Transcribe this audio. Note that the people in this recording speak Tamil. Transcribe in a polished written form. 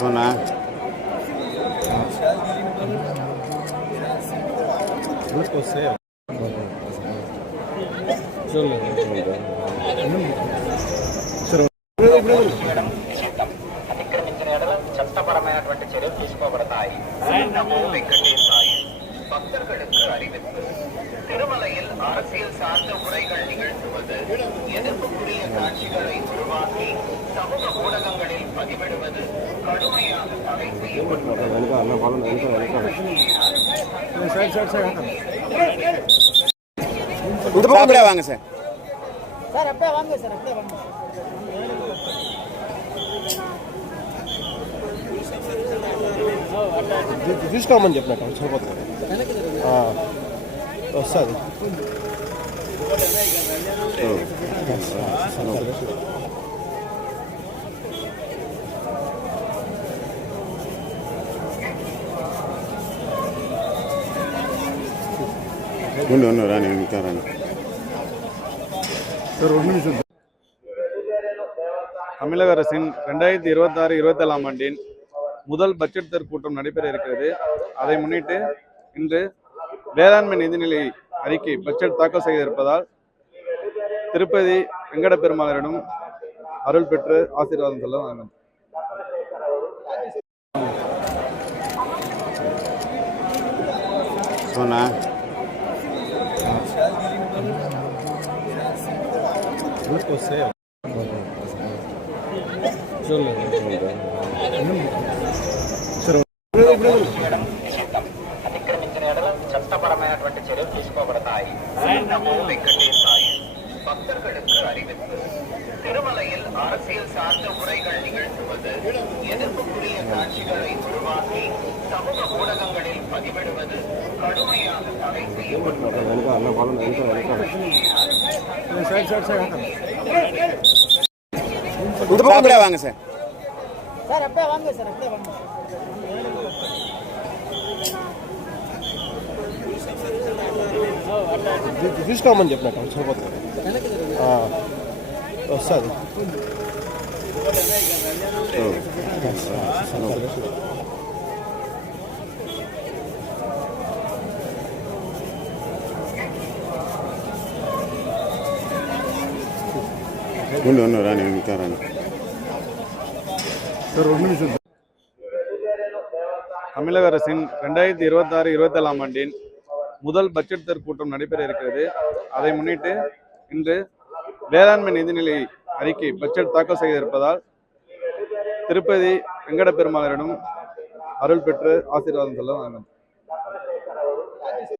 சொன்னா చట్టపరమైనటువంటి చర్యలు తీసుకోబడతాయి. பக்தர்களுக்கு அறிவிப்பு. திருமலையில் அரசியல் சார்ந்த உரைகள் நிகழ்த்துவது, எதிர்ப்புக்குரிய காட்சிகளை உருவாக்கி சமூக ஊடகங்களில் பதிவிடுவது கடுமையாக தடை செய்யப்பட்டுள்ளது. வாங்க சார். அப்படியே வாங்க சார், அப்படியே வாங்க. తీసుకోమని చెప్పినట్టు సరిపోతుంది వస్తుంది. రాని ఇంకా రాని தமிழக அரசின் 2026-27ஆம் ஆண்டின் முதல் பட்ஜெட் கூட்டம் நடைபெற இருக்கிறது. அதை முன்னிட்டு இன்று வேளாண்மை நிதிநிலை அறிக்கை பட்ஜெட் தாக்கல் செய்ய இருப்பதால் திருப்பதி வெங்கட பெருமாளரிடம் அருள் பெற்று ஆசீர்வாதம் சொல்ல வேண்டும். சொன்னா అతిక్రమించిన ఎడల చట్టపరమైనటువంటి చర్యలు తీసుకోబడతాయి. பக்தர்களுக்கு அறிவிப்பு. திருமலையில் அரசியல் சார்ந்த உரைகள் நிகழ்த்துவது, எதிர்ப்புக்குரிய காட்சிகளை உருவாக்கி சமூக ஊடகங்களில் பதிவிடுவது கடுமையாக தடை செய்யப்பட்டுள்ளது. வாங்க சார். அப்படியே வாங்க சார், அப்படியே வாங்க. తీసుకోమని చెప్పినట్టు సరిపోతుంది వస్తుంది. రాని ఇంకా రాని தமிழக அரசின் 2026-27ஆம் ஆண்டின் முதல் பட்ஜெட் கூட்டம் நடைபெற இருக்கிறது. அதை முன்னிட்டு இன்று வேளாண்மை நிதிநிலை அறிக்கை பட்ஜெட் தாக்கல் செய்ய இருப்பதால் திருப்பதி வெங்கட பெருமாளரிடம் அருள் பெற்று ஆசீர்வாதம் சொல்ல வேண்டும்.